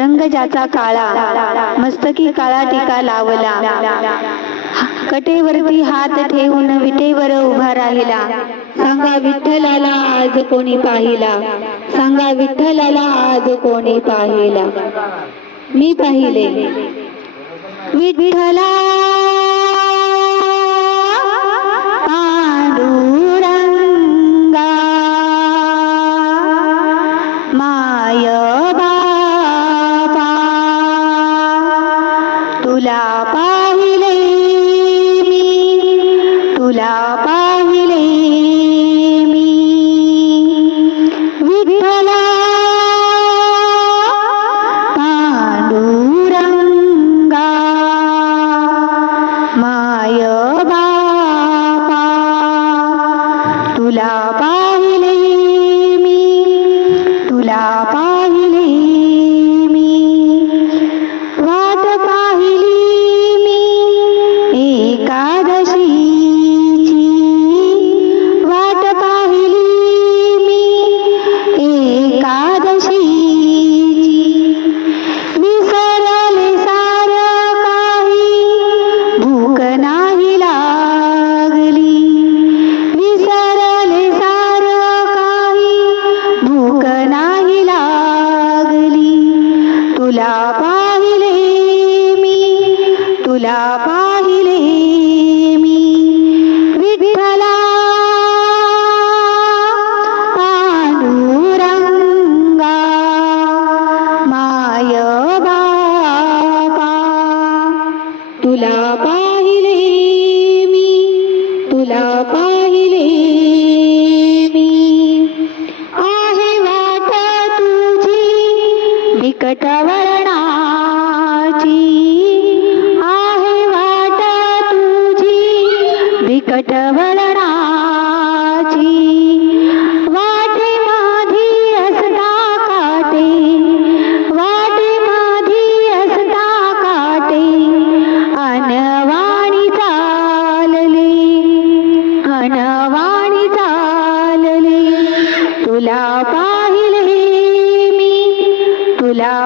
रंग ज्याचा काळा, मस्तकी काळा टिका लावला, कटेवरती हात ठेवून विटेवर उभा राहिला. सांगा विठ्ठलाला आज कोणी पाहिला, सांगा विठ्ठलाला आज कोणी पाहिला. मी पाहिले विठ्ठला पांडुरंगा, माय बापा तुला पाहिले मी, तुला पाहिले मी. विठ्ठला पांडुरंगा, माय बापा तुला पाहिले मी, तुला पाहिले मी. वाट पाहिली मी एकादशीची, वाट पाहिली मी एकादशीची. विसरले सारं काही, भूक नाही लागली. विसरले सारं काही, भूक नाही लागली. तुला पाहिले मी, तुला पाहिले मी. विठ्ठला पांडुरंगा, माय बापा तुला पाहिले मी, तुला पाहिले मी. आहे वाट तुझी बिकट वर्णाची, आहे वाट तुझी बिकट वर्णाची. वाटे माझी असता काटे, वाटे माझी असता काटे. अनवाणी चालले, अनवाणी चालले. तुला पाहिले मी, तुला